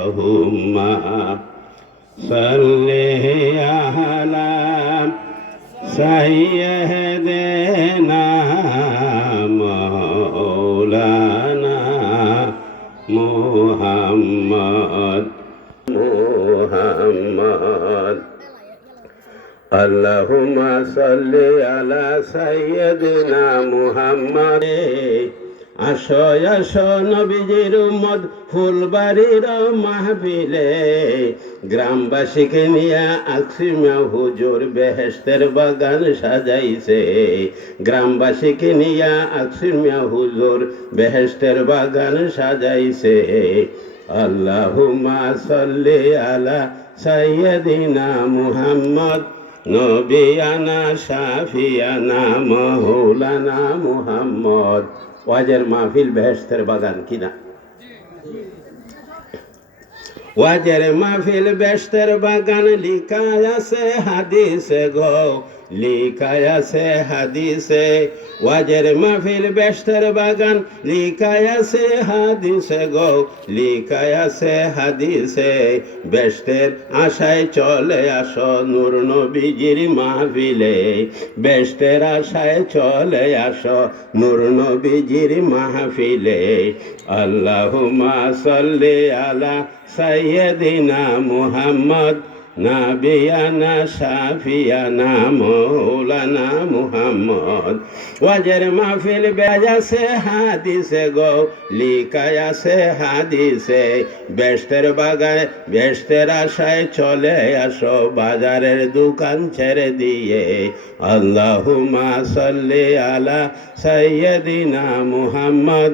اللهم صل على سيدنا مولانا محمد محمد اللهم صل على سيدنا محمد আসো আসো নবীজির উম্মত ফুলবাড়ির মাহফিলে। গ্রামবাসীকে নিয়ে আকসিমা হুজুর বেহেস্তের বাগান সাজাইছে। গ্রামবাসীকে নিয়ে আকসিমা হুজুর বেহেস্তের বাগান সাজাইছে। আল্লাহুম্মা সাল্লি আলা সাইয়্যিদিনা মুহাম্মদ, নবিয়ানা শাফিয়ানা মৌলানা মুহাম্মদ। ওয়াজের মাহফিল বেহেস্তের বাগান কিনা? ওয়াজের মাহফিল বেহেস্তের বাগান লিখা আছে হাদিসে গো। লিখায় আছে হাদিসে, ওয়াজের মাহফিল বেহেস্তের বাগান, লিখায় আছে হাদিসে গো, লিখায় আছে হাদিসে বেহেস্তের আশায় চলে আসো নূর নবীজির মাহফিলে বেহেস্তের আশায় চলে আসো নূর নবীজির মাহফিলে। আল্লাহুমা সাল্লি আলা সাইয়্যিদিনা মুহাম্মদ নাবিয়ানা শাফিয়ানা মৌলানা মুহাম্মদ। ওয়াজের মাহফিল বেজাছে হাদিসে গো লিকায়াছে হাদিসে। বেস্তের বাগায় বেস্তের আশায় চলে আসো, বাজারের দোকান ছেড়ে দিয়ে। আল্লাহুমা সাল্লি আলা সাইয়্যিদিনা মুহাম্মদ।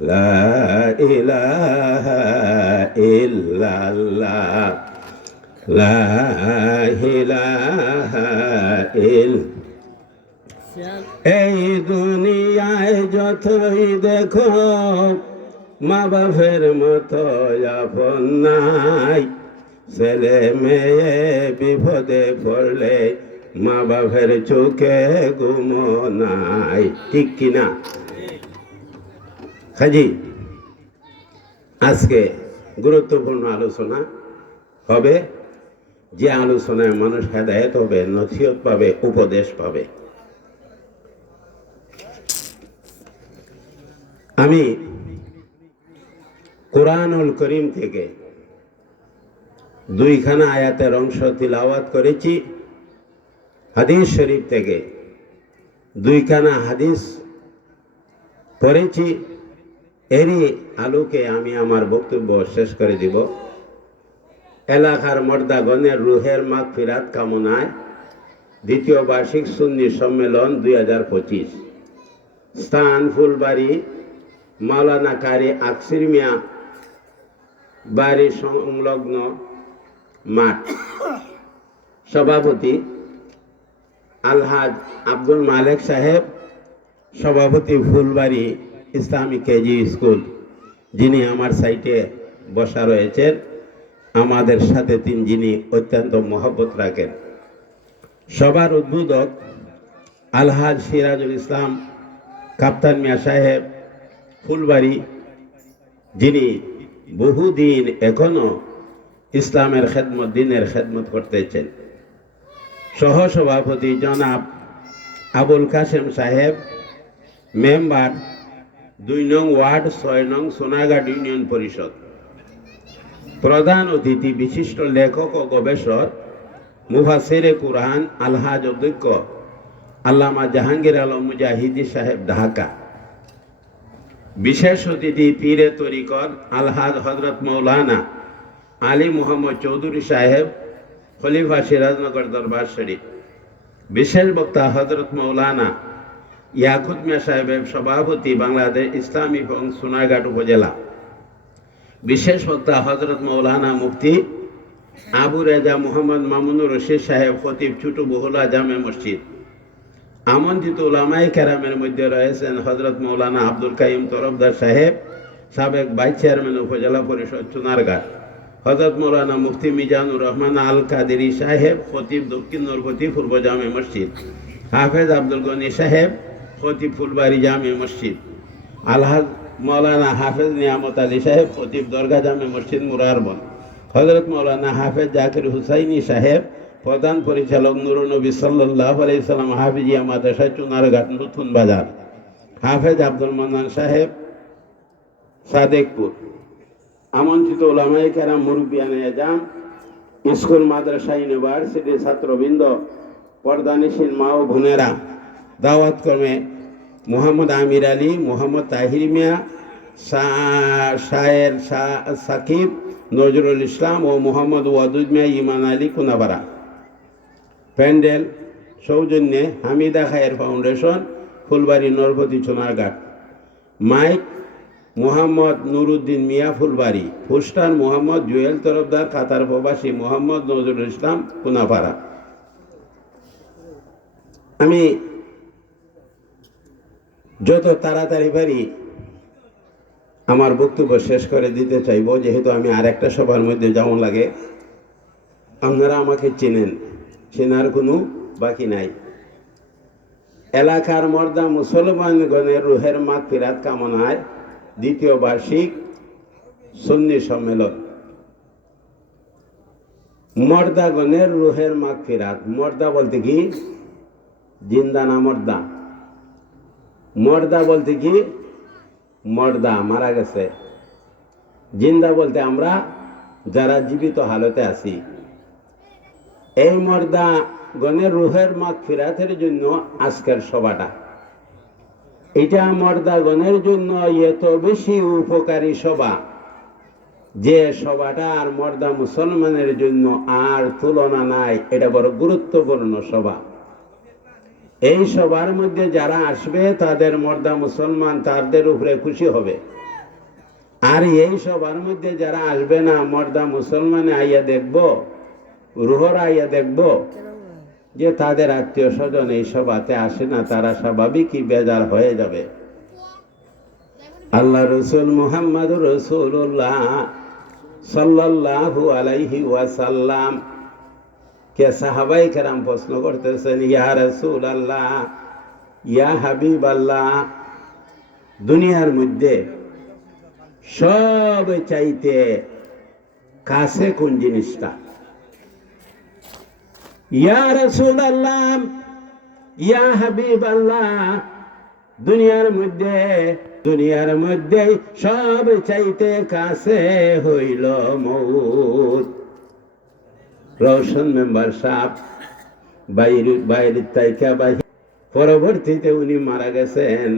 লা ইলাহা ইল্লাল্লাহ। লা ইলাহা ইল। এই দুনিয়ায় যতই দেখো মা বাপের মতো আপন নাই। ছেলে মেয়ে বিপদে পড়লে মা বাপের চোখে ঘুম নাই। ঠিক কিনা? কাজী আজকে গুরুত্বপূর্ণ আলোচনা হবে যে আলোচনায় মানুষ হেদায়ত হবে নথিয়ত পাবে, উপদেশ পাবে। আমি কোরআনুল করিম থেকে দুইখানা আয়াতের অংশ তিলাওয়াত করেছি। হাদিস শরীফ থেকে দুইখানা হাদিস পড়েছি। এরই আলোকে আমি আমার বক্তব্য শেষ করে দিব। এলাকার মর্দাগণের রুহের মাগ ফিরাত কামনায় দ্বিতীয় বার্ষিক সুন্নি সম্মেলন দুই হাজার পঁচিশ। স্থান ফুলবাড়ি, মাওলানা কারি আকসির মিয়া বাড়ি সংলগ্ন মাঠ। সভাপতি আলহাজ আব্দুল মালেক সাহেব, সভাপতি ফুলবাড়ি ইসলামিক কেজি স্কুল, যিনি আমার সাইটে বসা রয়েছেন, আমাদের সাথে তিন যিনি অত্যন্ত মহব্বত রাখেন। সবার উদ্বোধক আলহাজ সিরাজুল ইসলাম, কাপ্তান মিয়া সাহেব, ফুলবাড়ি, যিনি বহুদিন এখনও ইসলামের খেদমত, দিনের খেদমত করতেছেন। সহসভাপতি জনাব আবুল কাসেম সাহেব, মেম্বার দুই নং ওয়ার্ড, ছয় নং সোনাঘাট ইউনিয়ন পরিষদ। প্রধান অতিথি, বিশিষ্ট লেখক ও গবেষক মুফাসেরে কুরআন আলহাজ অধ্যক্ষ আল্লামা জাহাঙ্গীর আলম মুজাহিদি সাহেব, ঢাকা। বিশেষ অতিথি, পীরে তরিকর আলহাজ হজরত মৌলানা আলী মোহাম্মদ চৌধুরী সাহেব, খলিফা সিরাজনগর দরবার শরীফ। বিশেষ বক্তা হজরত মৌলানা ইয়াকুত মিয়া সাহেবের সভাপতি বাংলাদেশ ইসলামী এবং সোনারঘাট উপজেলা। বিশেষ বক্তা হজরত মৌলানা মুফতি আবু রেজা মোহাম্মদ মামুনুর রশিদ সাহেব খতিব ছোটু বহুলা জামে মসজিদ। আমন্ত্রিত ওলামাই কেরামের মধ্যে রয়েছেন হজরত মৌলানা আব্দুল কাইম তরফদার সাহেব, সাবেক ভাইস চেয়ারম্যান উপজেলা পরিষদ চুনারঘাট হজরত মৌলানা মুফতি মিজানুর রহমান আল কাদেরি সাহেব খতিব দক্ষিণ নরপতি পূর্ব জামে মসজিদ। হাফেজ আব্দুল গনি সাহেব খতিব ফুলবাড়ি জামে মসজিদ। আলহাজ মৌলানা হাফেজ নিয়ামত আলী সাহেব খতিব দরগা জামে মসজিদ মুরারবন হজরত মৌলানা হাফেজ জাকির হুসাইনি সাহেব প্রধান পরিচালক নুরনবী সাল্লাহ আলাইসাল্লাম হাফিজিয়া মাদ্রাসা চুনারঘাট নতুন বাজার। হাফেজ আব্দুল মান্নান সাহেব সাদেকপুর। আমন্ত্রিত ওলামাই কেরাম মুরব্বিয়ান এজাম স্কুল, মাদ্রাসা ইউনিভার্সিটি ছাত্রবৃন্দ, পর্দানিসীন মা ও বোনেরা। দাওয়াত ক্রমে মোহাম্মদ আমির আলী, মোহাম্মদ তাহির মিয়া শায়ের সাকিব, নজরুল ইসলাম ও মোহাম্মদ ওয়াদুদ মিয়া, ইমান আলী কুনাবারা। প্যান্ডেল, সৌজন্যে হামিদা খায়ের ফাউন্ডেশন, ফুলবাড়ি নরপতি চুনারঘাট মাইক, মোহাম্মদ নুরুদ্দিন মিয়া, ফুলবাড়ি। ফুস্টান মোহাম্মদ জুয়েল তরফদার, কাতার প্রবাসী মোহাম্মদ নজরুল ইসলাম, কুনাপাড়া। আমি যত তাড়াতাড়ি পারি আমার বক্তব্য শেষ করে দিতে চাইব, যেহেতু আমি আর একটা সভার মধ্যে যেমন লাগে। আপনারা আমাকে চেনেন, চেনার কোনো বাকি নাই। এলাকার মর্দা মুসলমানগণের রুহের মাত ফিরাত কামনায় দ্বিতীয় বার্ষিক সন্নি সম্মেলন। মর্দাগণের রুহের মাগ ফিরাত। মর্দা বলতে কি? জিন্দা না মর্দা? মর্দা বলতে কি? মর্দা মারা গেছে। জিন্দা বলতে আমরা যারা জীবিত হালতে আছি। এই মর্দা গণের রুহের মাগ ফিরাতের জন্য আজকের সভাটা। এটা মর্দা গণের জন্য এত বেশি উপকারী সভা যে সভাটা আর মর্দা মুসলমানের জন্য আর তুলনা নাই। এটা বড় গুরুত্বপূর্ণ সভা। এই সবার মধ্যে যারা আসবে, তাদের মর্দা মুসলমান তাদের উপরে খুশি হবে। আর এই সবার মধ্যে যারা আসবে না, মর্দা মুসলমানে আইয়া দেখব, রুহর আইয়া দেখব, যে তাদের আত্মীয় স্বজন এই সভাতে আসে না, তারা স্বাভাবিকই বেজার হয়ে যাবে। আল্লাহ রসুল মুহাম্মদ রসুল্লাহ সাল্লাল্লাহু আলাইহি ওয়াসাল্লাম কে সাহাবাই কেরাম প্রশ্ন করতেছেন ইয়া রসুল আল্লাহ ইয়া হাবিব আল্লাহ দুনিয়ার মধ্যে সব চাইতে কাছে কোন জিনিসটা ইয়া রসুল আল্লাহ ইয়া হাবিব আল্লাহ দুনিয়ার মধ্যে দুনিয়ার মধ্যে সব চাইতে কাছে হইল মৌত রওশন মেম্বার সাহ বাইরে বাইরের তাইকা বাহির। পরবর্তীতে উনি মারা গেছেন।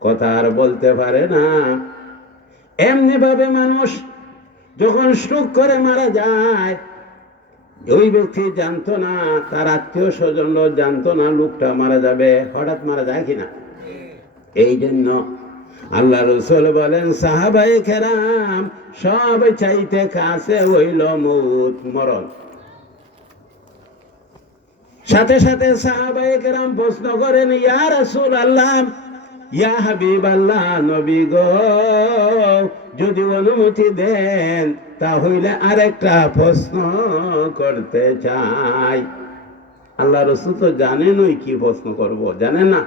কথা আর বলতে পারে না। এমনি ভাবে মানুষ যখন করে মারা যায়, ওই ব্যক্তি জানতো না, তার আত্মীয় স্বজন জানতো না লোকটা মারা যাবে, হঠাৎ মারা যায় কিনা? এই জন্য আল্লাহ রসুল বলেন সাহাবাই খেরাম সব চাইতে কাছে হইল মুত, মরণ। সাথে সাথে সাহাবাই কেরাম প্রশ্ন করেন, ইয়া রাসূল আল্লাহ ইয়া হাবিব আল্লাহ নবী গো, যদি অনুমতি দেন, তাহলে আরেকটা প্রশ্ন করতে চাই। আল্লাহ রসুল তো জানেন ওই কি প্রশ্ন করব, জানেন না?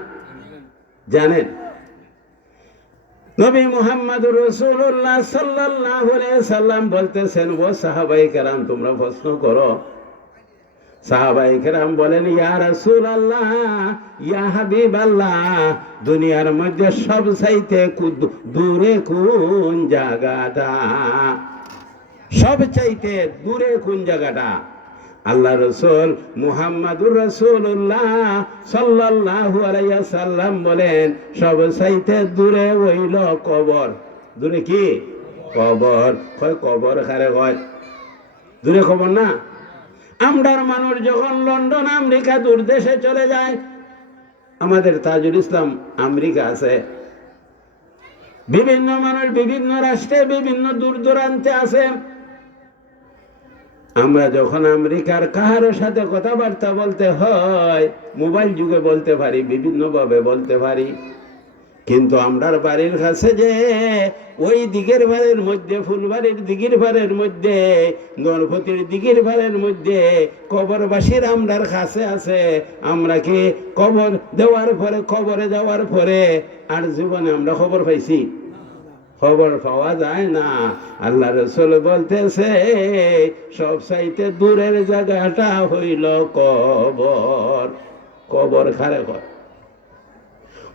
জানেন? নবী মুহাম্মদ রসুল্লাহ সাল্লাহ সাল্লাম বলতেছেন, ও সাহাবাই কেরাম, তোমরা প্রশ্ন করো। সাহাবাই কেরাম বলেন, ইয়া রাসূল আল্লাহ ইয়া হাবিব আল্লাহ দুনিয়ার মধ্যে সব চাইতে দূরে কোন জায়গাটা? সব চাইতে দূরে কোন জায়গাটা? আল্লাহ রসুল মুহাম্মাদুর রসুল্লাহ সাল্লাল্লাহু আলাইহি সাল্লাম বলেন সব চাইতে দূরে হইল কবর। দূরে কি? কবর। কয় কবর? খারে কয়? দূরে খবর না? আমরার মানুষ যখন লন্ডন, আমেরিকা দূর দেশে চলে যায়, আমাদের তাজুল ইসলাম আমেরিকা আছে। বিভিন্ন মানুষ বিভিন্ন রাষ্ট্রে বিভিন্ন দূর দূরান্তে আছে। আমরা যখন আমেরিকার কাহারো সাথে কথাবার্তা বলতে হয়, মোবাইল যুগে বলতে পারি বিভিন্ন ভাবে বলতে পারি। কিন্তু আমরার বাড়ির কাছে যে ওই দিকের বাড়ির মধ্যে, ফুলবাড়ির দিঘির বাড়ির মধ্যে, গণপতির দিঘির বাড়ির মধ্যে, কবরবাসীর আমরার কাছে আছে, আমরা কি কবর দেওয়ার পরে, কবরে যাওয়ার পরে আর জীবনে আমরা খবর পাইছি? খবর পাওয়া যায় না। আল্লাহ রসুল বলতেছে, সব চাইতে দূরের জায়গাটা হইল কবর। কবর খারে কয়?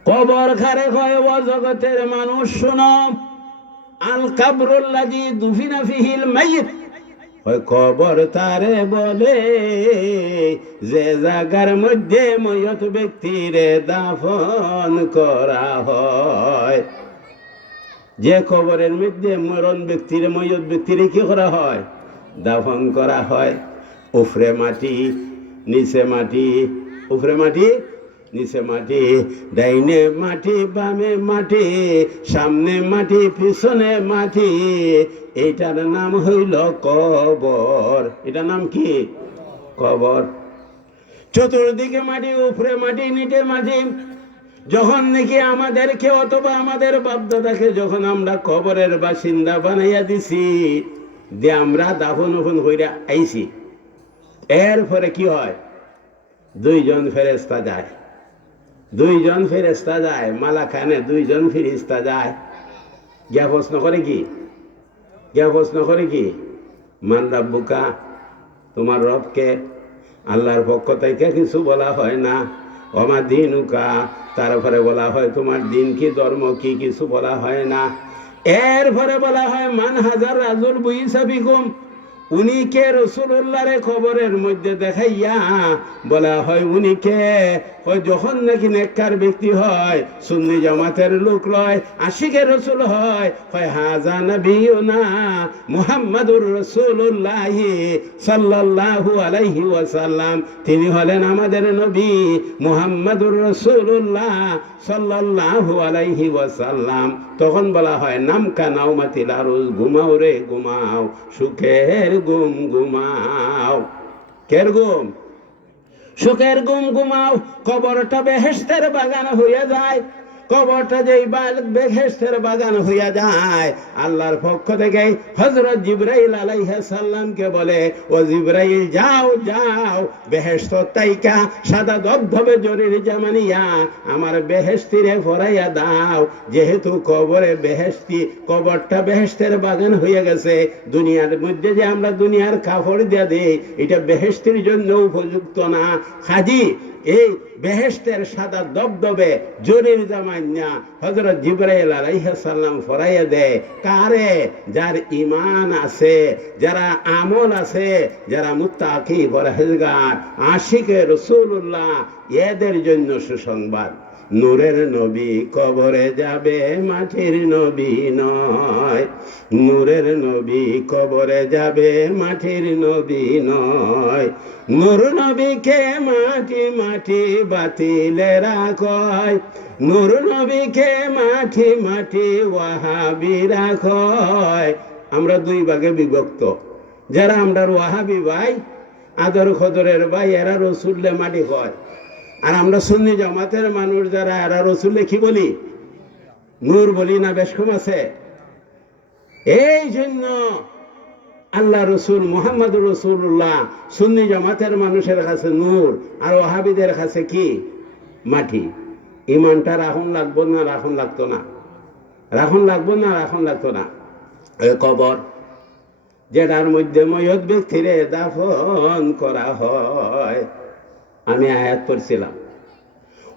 কবর খারে কয় জগতের মানুষ, শুনো। আল কাবরুল্লাজি দুফিনা ফিহিল মাইয়িত ওই কবর তারে বলে যে জায়গার মধ্যে ময়ত ব্যক্তিরে দাফন করা হয়। যে কবরের মধ্যে মরণ ব্যক্তির, ময়ত ব্যক্তির কি করা হয়? দাফন করা হয়। উফরে মাটি, নিচে মাটি, উফরে মাটি নিচে মাটি, ডাইনে মাটি, বামে মাটি, সামনে মাটি, পিছনে মাটি। এইটার নাম হইল কবর। এটার নাম কি? কবর। চতুর্দিকে মাটি, উপরে মাটি, নিচে মাটি। যখন নাকি আমাদেরকে অথবা আমাদের বাপদাদাকে যখন আমরা কবরের বাসিন্দা বানাইয়া দিছি, যে আমরা দাফন ওফন হইয়া আইছি, এরপরে কি হয়? দুইজন ফেরেস্তা যায়। দুইজন ফেরেস্তা যায় মালা খানে দুইজন ফিরিস্তা যায়। গিয়া প্রশ্ন করে কি? গিয়া প্রশ্ন করে কি? মান রাব্বুকা, তোমার রবকে আল্লাহর পক্ষ থেকে কিছু বলা হয় না। অমা দিন উকা তারপরে বলা হয়, তোমার দিন কি, ধর্ম কি, কিছু বলা হয় না। এরপরে বলা হয়, মান হাজার রাজুর বুই সাবিকুম উনি কে রসুল্লাহরে খবরের মধ্যে দেখাইয়া বলা হয়, উনি কে ওই যখন নাকি নেককার ব্যক্তি হয়, সুন্নি জামাতের লোক লয় আশিকে রসুল হয় হয় হাজা নবীনা মুহাম্মাদুর রসুল্লাহ সাল্লাল্লাহু আলাইহি ওয়াসাল্লাম। তিনি হলেন আমাদের নবী মুহাম্মাদুর রসুল্লাহ সাল্লাল্লাহু আলাইহি ওয়াসাল্লাম। তখন বলা হয়, নাম কানাও মাতিল আরুজ, ঘুমাও রে, ঘুমাও, সুখের গুম, ঘুমাও। কের গুম? সুখের গুম গুমাও কবরটা বেহেস্তের বাগান হয়ে যায়। কবরটা যেই বেহেস্তের বাগান হইয়া যায়, আল্লাহর পক্ষ থেকে হজরত জিব্রাইল আলাইহিস সালামকে বলে, ও জিব্রাইল, যাও যাও বেহেস্ত তাইকা সাদা দবধবে জরির জামানিয়া, আমার বেহেস্তিরে ফরাইয়া দাও। যেহেতু কবরে বেহেস্তি কবরটা বেহেস্তের বাগান হইয়া গেছে, দুনিয়ার মধ্যে যে আমরা দুনিয়ার কাপড় দিয়া দেই, এটা বেহেস্তির জন্য উপযুক্ত না। খাজি এই বেহেস্তের সাদা দবদবে জরির জামান্যা হজরত জিব্রাইল আলাইহাসাল্লাম ফরাইয়া দেয়, কারে? যার ইমান আছে, যারা আমল আছে, যারা মুত্তাকি বরহেজগার আশিকে রসুল্লাহ এদের জন্য সুসংবাদ। নূরের নবী কবরে যাবে, মাটির নবী নয়। নূরের নবী কবরে যাবে, মাটির নবী নয়। নূর নবীকে মাটি মাটি বাতিলেরা কয় নূর নবীকে মাটি মাটি ওয়াহাবিরা কয় আমরা দুই ভাগে বিভক্ত। যারা আমরা ওয়াহাবি ভাই আদর খদরের ভাই, এরা রসুল্লে মাটি কয় আর আমরা সুন্নি জামাতের মানুষ যারা, এরা রসুল্লে কি বলি? নূর বলি না বেশ কম আছে? এই জন্য আল্লাহ রসুল মোহাম্মদ রসুল্লাহ সুন্নি জামাতের মানুষের কাছে নূর আর ওহাবিদের কাছে কি? মাটি। ইমানটা রাখুন লাগবো না, রাখুন লাগতো না। রাখুন লাগবো না, রাখুন লাগতো না। এ কবর, যেটার মধ্যে ময়ত ব্যক্তিরে দাফন করা হয়। আমি আয়াত পড়ছিলাম।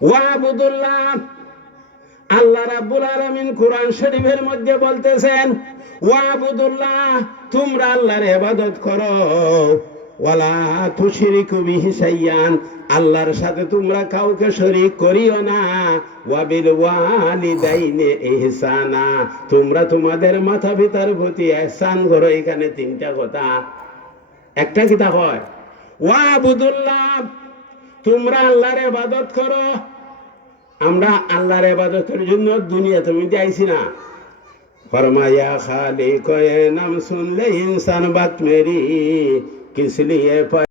ওয়াবুদুল্লাহ, আল্লাহ রাব্বুল আলামিন কোরআন শরীফের মধ্যে বলতেছেন, ওয়াবুদুল্লাহ, তোমরা আল্লাহর ইবাদত করো। ওয়ালা তুশরিকু বিহি শাইয়ান আল্লাহর সাথে তোমরা কাউকে শরীক করিও না। ওয়াবিল ওয়ালিদাইনে ইহসানা, তোমরা তোমাদের মাথা পিতার প্রতি ইহসান করো। এখানে তিনটা কথা। একটা কিতা হয়? ওয়াবুদুল্লাহ তোমরা আল্লাহর এবাদত করো। আমরা আল্লাহর এবাদতের জন্য দুনিয়া তুমি যাইছি না। ফরমাইয়া খালি কয়ে নাম শুনলে ইনসান বাত মেরি কিসলিয়ে